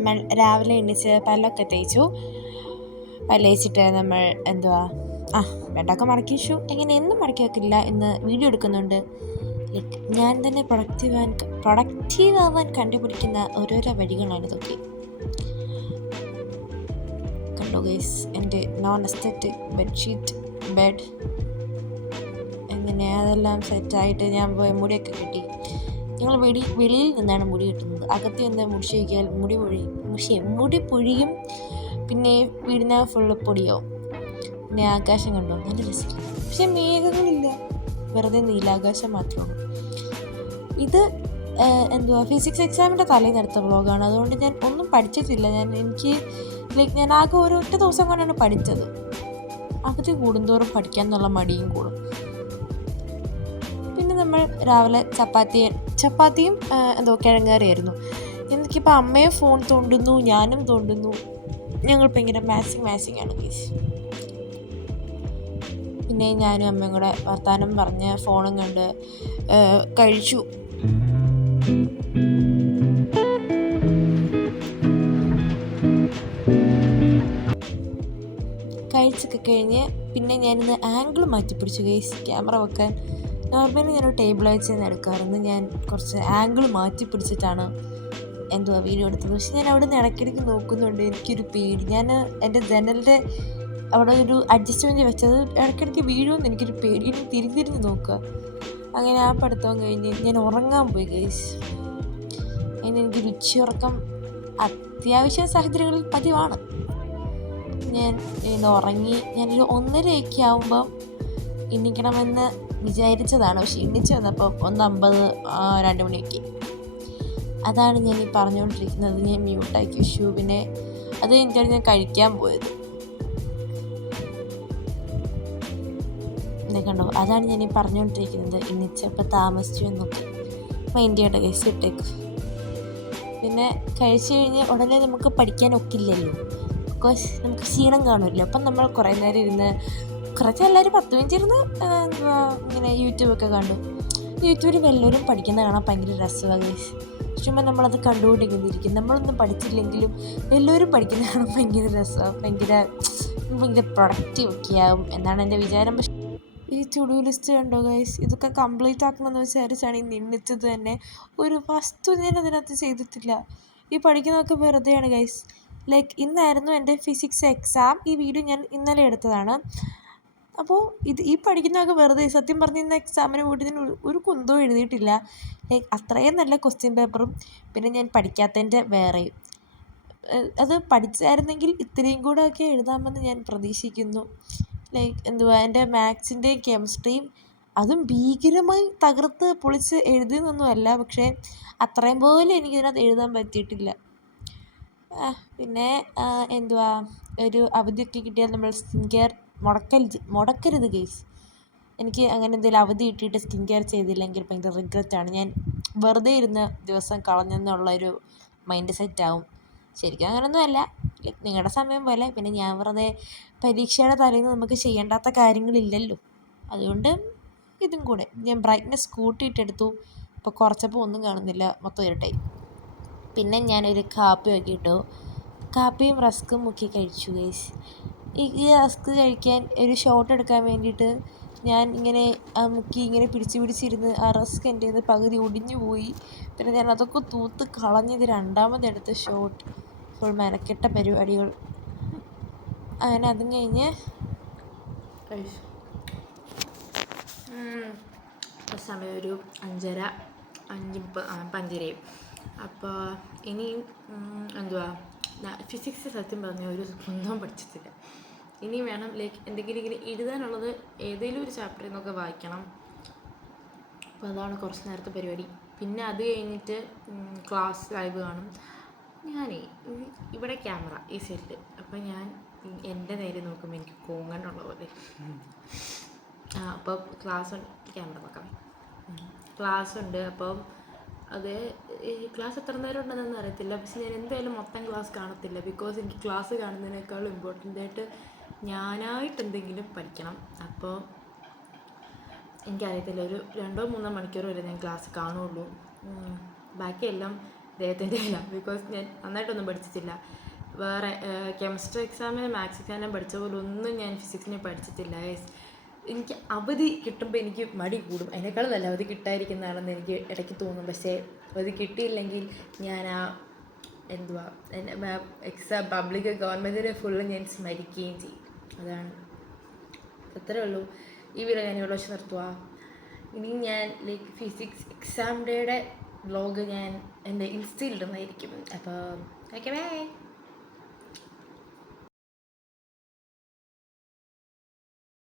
നമ്മൾ രാവിലെ എണീച്ച് പല്ലൊക്കെ തേച്ചു. പല്ലേച്ചിട്ട് നമ്മൾ ബെഡൊക്കെ മടക്കി വെച്ചു. എങ്ങനെ എന്നും മടക്കി വെക്കില്ല, ഇന്ന് വീഡിയോ എടുക്കുന്നുണ്ട്. ഞാൻ തന്നെ പ്രൊഡക്റ്റീവ് ആവാൻ കണ്ടുപിടിക്കുന്ന ഓരോരോ വഴികളാണ് ഇതൊക്കെ. കണ്ടോ ഗൈസ്, എൻ്റെ നോൺ എസ്തറ്റിക് ബെഡ് എങ്ങനെ അതെല്ലാം സെറ്റായിട്ട് ഞാൻ പോയി മുടിയൊക്കെ കെട്ടി. ഞങ്ങൾ വെളിയിൽ നിന്നാണ് മുടി കിട്ടുന്നത്. അകത്ത് നിന്ന് മുടിച്ച് വയ്ക്കിയാൽ മുടി പൊഴിയും, പിന്നെ വീടിന ഫുള്ള് പൊടിയാവും. പിന്നെ ആകാശം കണ്ടോ, നല്ല രസമില്ല. പക്ഷെ മേഘങ്ങളില്ല, വെറുതെ നീലാകാശം മാത്രമേ ഉള്ളൂ. ഇത് ഫിസിക്സ് എക്സാമിൻ്റെ തലേന്ന് എടുത്ത വ്ളോഗാണ്. അതുകൊണ്ട് ഞാൻ ഒന്നും പഠിച്ചിട്ടില്ല. ഞാൻ ആകെ ഒരൊറ്റ ദിവസം കൊണ്ടാണ് പഠിച്ചത്. അവധി കൂടുന്തോറും പഠിക്കാൻ എന്നുള്ള മടിയും കൂടും. പിന്നെ നമ്മൾ രാവിലെ ചപ്പാത്തിയും കിഴങ്ങേറിയായിരുന്നു. എനിക്കിപ്പോൾ അമ്മയും ഫോൺ തോണ്ടുന്നു, ഞാനും തോണ്ടുന്നു. ഞങ്ങൾ ഭയങ്കര മാച്ചിങ് ആണ് ഗൈസ്. പിന്നെ ഞാനും അമ്മയും കൂടെ വർത്താനം പറഞ്ഞ് ഫോണും കണ്ട് കഴിച്ചു. കഴിച്ചൊക്കെ കഴിഞ്ഞ് പിന്നെ ഞാനിന്ന് ആംഗിൾ മാറ്റിപ്പിടിച്ചു ഗൈസ്, ക്യാമറ വെക്കാൻ. നോർമലി ഞാനൊരു ടേബിൾ വെച്ച് എടുക്കാറുണ്ട്. ഞാൻ കുറച്ച് ആംഗിൾ മാറ്റിപ്പിടിച്ചിട്ടാണ് വീഡിയോ എടുത്തത്. പക്ഷെ ഞാൻ അവിടെ നിന്ന് ഇടയ്ക്കിടയ്ക്ക് നോക്കുന്നുണ്ട്. എനിക്കൊരു പേടി. ഞാൻ എൻ്റെ ജനലിൻ്റെ അവിടെ ഒരു അഡ്ജസ്റ്റ്മെൻറ്റ് വെച്ചത് ഇടയ്ക്കിടയ്ക്ക് വീഴുമെന്ന് എനിക്കൊരു പേടി. ഇനി തിരിഞ്ഞ് നോക്കുക. അങ്ങനെ ആ പഠിത്തം കഴിഞ്ഞ് ഞാൻ ഉറങ്ങാൻ പോയി ഗൈസ്. എനിക്ക് ഉച്ചയുറക്കം അത്യാവശ്യ സാഹചര്യങ്ങളിൽ പതിവാണ്. ഞാൻ ഉറങ്ങി. ഞാനൊരു 1:30 ആകുമ്പം എണീക്കണമെന്ന് വിചാരിച്ചതാണ്. പക്ഷെ എണീച്ച് വന്നപ്പോൾ 1:50 2 മണിയൊക്കെ. അതാണ് ഞാൻ ഈ പറഞ്ഞുകൊണ്ടിരിക്കുന്നത്. ഞാൻ മ്യൂട്ടാക്കി വെച്ചു. പിന്നെ അത് കഴിഞ്ഞിട്ടാണ് ഞാൻ കഴിക്കാൻ പോയത്. കണ്ടോ, അതാണ് ഞാൻ ഈ പറഞ്ഞുകൊണ്ടിരിക്കുന്നത്. എണീച്ചപ്പോൾ താമസിച്ചു എന്നൊക്കെ മൈൻഡ് ചെയ്യേണ്ട കേസ് ഇട്ടേക്ക്. പിന്നെ കഴിച്ചു കഴിഞ്ഞ് ഉടനെ നമുക്ക് പഠിക്കാൻ ഒക്കില്ലല്ലോ. ബിക്കോസ് നമുക്ക് ക്ഷീണം കാണുമല്ലോ. അപ്പം നമ്മൾ കുറേ നേരം ഇരുന്ന് എല്ലാവരും 10 മിനിറ്റ് ഇരുന്ന് ഇങ്ങനെ യൂട്യൂബൊക്കെ കണ്ടു. യൂട്യൂബിൽ എല്ലാവരും പഠിക്കുന്ന കാണാൻ ഭയങ്കര രസമാണ് ഗൈസ്. ചുമ്മാ നമ്മളത് കണ്ടുകൊണ്ടിരിക്കും. നമ്മളൊന്നും പഠിച്ചില്ലെങ്കിലും എല്ലാവരും പഠിക്കുന്ന കാണാൻ ഭയങ്കര രസമാണ്. ഭയങ്കര പ്രൊഡക്റ്റീവ് ഒക്കെ ആവും എന്നാണ് എൻ്റെ വിചാരം. പക്ഷേ ഈ ടു ഡു ലിസ്റ്റ് കണ്ടോ ഗൈസ്, ഇതൊക്കെ കംപ്ലീറ്റ് ആക്കണമെന്ന് വിചാരിച്ചാണ് ഈ നിന്നിച്ചത് തന്നെ. ഒരു വസ്തു ഞാൻ അതിനകത്ത് ചെയ്തിട്ടില്ല. ഈ പഠിക്കുന്നതൊക്കെ വെറുതെയാണ് ഗൈസ്. ഇന്നായിരുന്നു എൻ്റെ ഫിസിക്സ് എക്സാം. ഈ വീഡിയോ ഞാൻ ഇന്നലെ എടുത്തതാണ്. അപ്പോൾ ഈ പഠിക്കുന്നതൊക്കെ വെറുതെ. സത്യം പറഞ്ഞ് ഇന്ന് എക്സാമിന് പോയിട്ട് ഒരു കുന്തവും എഴുതിയിട്ടില്ല. അത്രയും നല്ല ക്വസ്റ്റ്യൻ പേപ്പറും പിന്നെ ഞാൻ പഠിക്കാത്തതിൻ്റെ വേറെയും. അത് പഠിച്ചായിരുന്നെങ്കിൽ ഇത്രയും കൂടെ ഒക്കെ എഴുതാമെന്ന് ഞാൻ പ്രതീക്ഷിക്കുന്നു. എൻ്റെ മാത്സിൻ്റെയും കെമിസ്ട്രിയും അതും ഭീകരമായി തകർത്ത് പൊളിച്ച് എഴുതിയെന്നൊന്നുമല്ല. പക്ഷേ അത്രയും പോലും എനിക്കിതിനകത്ത് എഴുതാൻ പറ്റിയിട്ടില്ല. പിന്നെ ഒരു അവധിയൊക്കെ കിട്ടിയാൽ നമ്മൾ സ്കിൻ കെയർ മുടക്കരുത് ഗൈസ്. എനിക്ക് അങ്ങനെ എന്തെങ്കിലും അവധി കിട്ടിയിട്ട് സ്കിൻ കെയർ ചെയ്തില്ലെങ്കിൽ ഭയങ്കര റിഗ്രറ്റാണ്. ഞാൻ വെറുതെ ഇരുന്ന് ദിവസം കളഞ്ഞെന്നുള്ളൊരു മൈൻഡ് സെറ്റാവും. ശരിക്കും അങ്ങനെയൊന്നും അല്ല, നിങ്ങളുടെ സമയം പോലെ. പിന്നെ ഞാൻ വെറുതെ പരീക്ഷയുടെ തലേന്ന് നമുക്ക് ചെയ്യേണ്ടാത്ത കാര്യങ്ങളില്ലല്ലോ. അതുകൊണ്ട് ഇതും കൂടെ ഞാൻ ബ്രൈറ്റ്നെസ് കൂട്ടിയിട്ടെടുത്തു. ഇപ്പോൾ കുറച്ചപ്പോൾ ഒന്നും കാണുന്നില്ല, മൊത്തം ഇരട്ടായി. പിന്നെ ഞാനൊരു കാപ്പി ഇട്ടു. കാപ്പിയും റസ്ക്കും മുക്കി കഴിച്ചു ഗൈസ്. ഈ റസ്ക് കഴിക്കാൻ ഒരു ഷോട്ട് എടുക്കാൻ വേണ്ടിയിട്ട് ഞാൻ ഇങ്ങനെ മുക്കി ഇങ്ങനെ പിടിച്ചിരുന്ന് ആ റസ്ക് എൻ്റെ കയ്യിൽ നിന്ന് പകുതി ഒടിഞ്ഞു പോയി. പിന്നെ ഞാൻ അതൊക്കെ തൂത്ത് കളഞ്ഞത് രണ്ടാമതെടുത്ത ഷോട്ട്. ഫുൾ മെനക്കെട്ട പരിപാടികൾ. അങ്ങനെ അതും കഴിഞ്ഞ് സമയം ഒരു 5:30 അപ്പോൾ ഇനി ഫിസിക്സ് സത്യം പറഞ്ഞ ഒരു ഒന്നും പഠിച്ചിട്ടില്ല. ഇനി വേണം എന്തെങ്കിലും ഇങ്ങനെ എഴുതാനുള്ളത് ഏതെങ്കിലും ഒരു ചാപ്റ്ററിൽ നിന്നൊക്കെ വായിക്കണം. അപ്പോൾ അതാണ് കുറച്ച് നേരത്തെ പരിപാടി. പിന്നെ അത് കഴിഞ്ഞിട്ട് ക്ലാസ് ലൈവ് കാണും. ഇവിടെ ക്യാമറ ഈ സെറ്റ്. അപ്പോൾ ഞാൻ എൻ്റെ നേരെ നോക്കുമ്പോൾ എനിക്ക് കോങ്ങനുള്ള പോലെ. അപ്പോൾ ക്യാമറ നോക്കാം. ക്ലാസ് ഉണ്ട്. അപ്പം അത് ക്ലാസ് എത്ര നേരം ഉണ്ടെന്നൊന്നും അറിയത്തില്ല. പക്ഷെ ഞാൻ എന്തായാലും മൊത്തം ക്ലാസ് കാണത്തില്ല. ബിക്കോസ് എനിക്ക് ക്ലാസ് കാണുന്നതിനേക്കാളും ഇമ്പോർട്ടൻ്റായിട്ട് ഞാനായിട്ട് എന്തെങ്കിലും പഠിക്കണം. അപ്പോൾ എനിക്കറിയത്തില്ല, ഒരു 2-3 മണിക്കൂർ വരെ ഞാൻ ക്ലാസ് കാണുള്ളൂ. ബാക്കിയെല്ലാം ദൈവത്തിൻ്റെ ഇല്ല. ബിക്കോസ് ഞാൻ നന്നായിട്ടൊന്നും പഠിച്ചിട്ടില്ല. വേറെ കെമിസ്ട്രി എക്സാമിന് മാത്സ് എക്സാമിനും പഠിച്ച പോലെ ഒന്നും ഞാൻ ഫിസിക്സിന് പഠിച്ചിട്ടില്ല. എനിക്ക് അവധി കിട്ടുമ്പോൾ എനിക്ക് മടി കൂടും. അതിനേക്കാളും നല്ല അവധി കിട്ടാതിരിക്കുന്നതാണെന്ന് എനിക്ക് ഇടയ്ക്ക് തോന്നും. പക്ഷേ അവധി കിട്ടിയില്ലെങ്കിൽ ഞാൻ എന്തുവാ എക്സാം പബ്ലിക് ഗവൺമെൻറ്റിനെ ഫുള്ള് ഞാൻ സ്മരിക്കുകയും ചെയ്യും. അതാണ്, അത്രേ ഉള്ളൂ. ഈ വീഡിയോ ഞാൻ ഇവിടെ വെച്ച് നിർത്തുക. ഇനി ഞാൻ ഫിസിക്സ് എക്സാം ഡേയുടെ വ്ലോഗ് ഞാൻ എൻ്റെ ഇൻസ്റ്റയിൽ ഇടുന്നതായിരിക്കും. അപ്പോൾ ഓക്കെ, ബൈ.